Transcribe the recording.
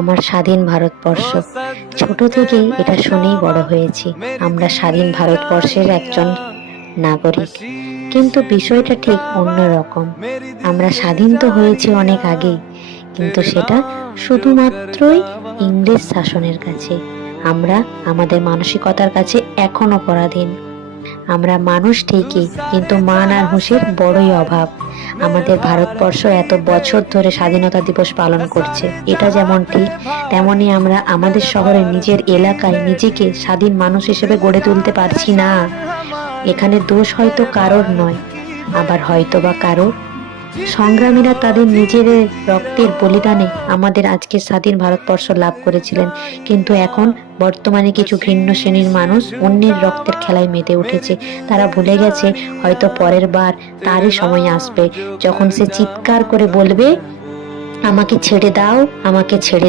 আমার স্বাধীন ভারতবর্ষ। ছোট থেকেই এটা শুনেই বড় হয়েছি, আমরা স্বাধীন ভারতবর্ষের একজন নাগরিক। কিন্তু বিষয়টা ঠিক অন্যরকম। আমরা স্বাধীন তো হয়েছি অনেক আগেই, কিন্তু সেটা শুধুমাত্রই ইংরেজ শাসনের কাছে। আমরা আমাদের মানসিকতার কাছে এখনো পরাধীন। আমরা মানুষ ঠিকই, কিন্তু মান আর হুঁশের বড়ই অভাব। আমাদের ভারতবর্ষ এত বছর ধরে স্বাধীনতা দিবস পালন করছে, এটা যেমন ঠিক, তেমনি আমরা আমাদের শহরে নিজের এলাকায় নিজেকে স্বাধীন মানুষ হিসেবে গড়ে তুলতে পারছি না। এখানে দোষ হয়তো কারোর নয়, আবার হয়তো বা কারোর। সংগ্রামীরা তাদের নিজের রক্তের বলিদানে আমাদের আজকে স্বাধীন ভারতবর্ষ লাভ করেছিলেন, কিন্তু এখন বর্তমানে কিছু ঘৃণ্য শ্রেণীর মানুষ অন্যের রক্তের খেলায় মেতে উঠেছে। তারা ভুলে গেছে হয়তো পরের বার তারই সময় আসবে যখন সে চিৎকার করে বলবে, আমাকে ছেড়ে দাও, আমাকে ছেড়ে